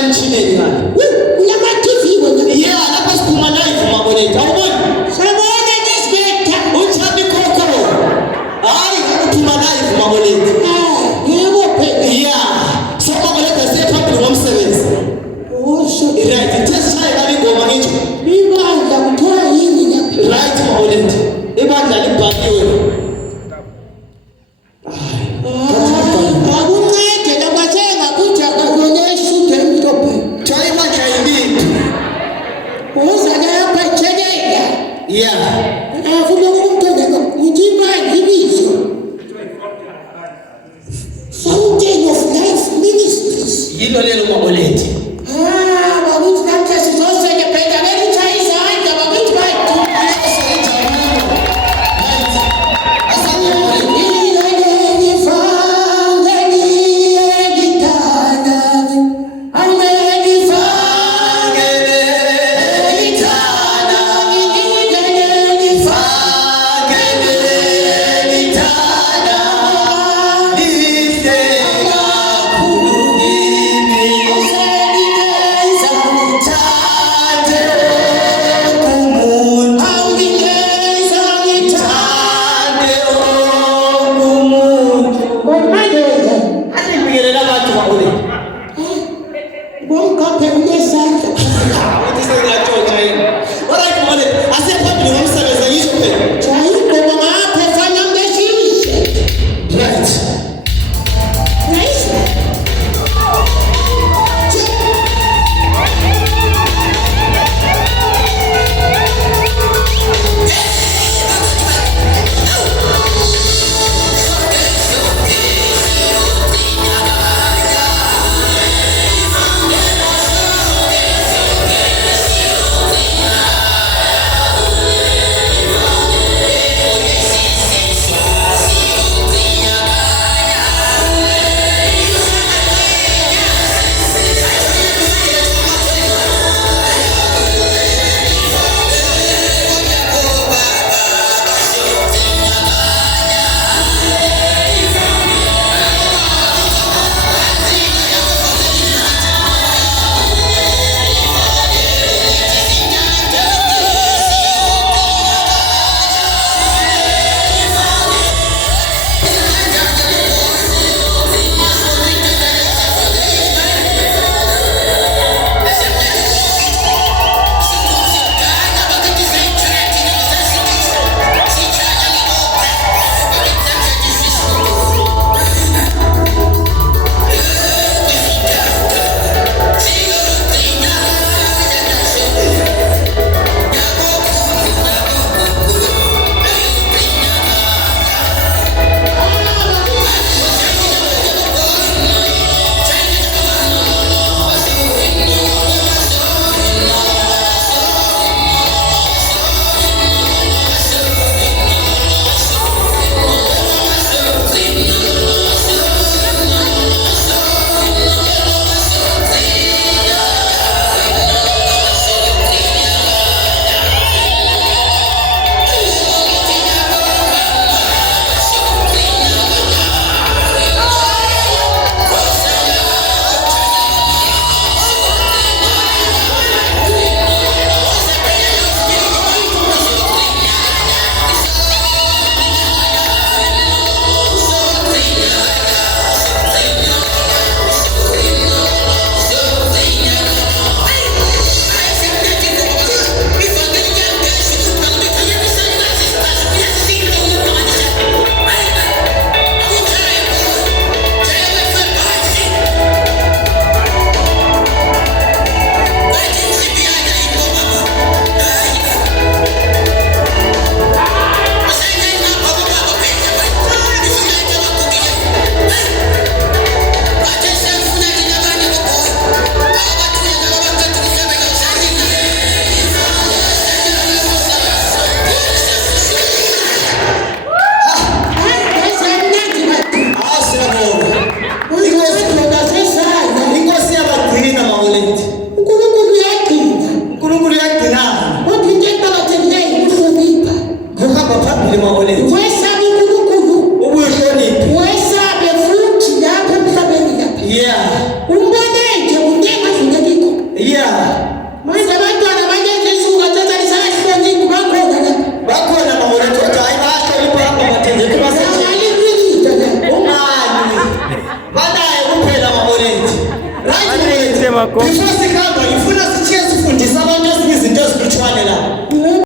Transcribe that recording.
emchimeni ngani. Ulama TV wena. Yeah, lapha sikhuluma live mabonethu. Awuboni? Sabona nisbetha. Unjani kokoro? Hayi, ukuphuma live mabonethu. Yebo phela. Yeah. So mabonethu asiphambili ngomsebenzi. Osho. Right, tesichaye ngale ngoma ngisho. Ibandla kuthiwa yini lapha? Right mabonethu. Ibandla libhaliwe. Akuncede labathenga kuthi akazone ishudo emhlophe. Try manje ayindidi. Uza lapha ejele. Yeah. Afuna ukumthengela ngithi imali ibizo. Fountain of Life Ministries. Yilo lelo mabonethu. Bakuthi namhla sizosele phela belithi izandla bakuthi bayiduma. makofi. Before sikhamba ngifuna sithiye sifundisa abantu ezinye izinto ezilutshwane la.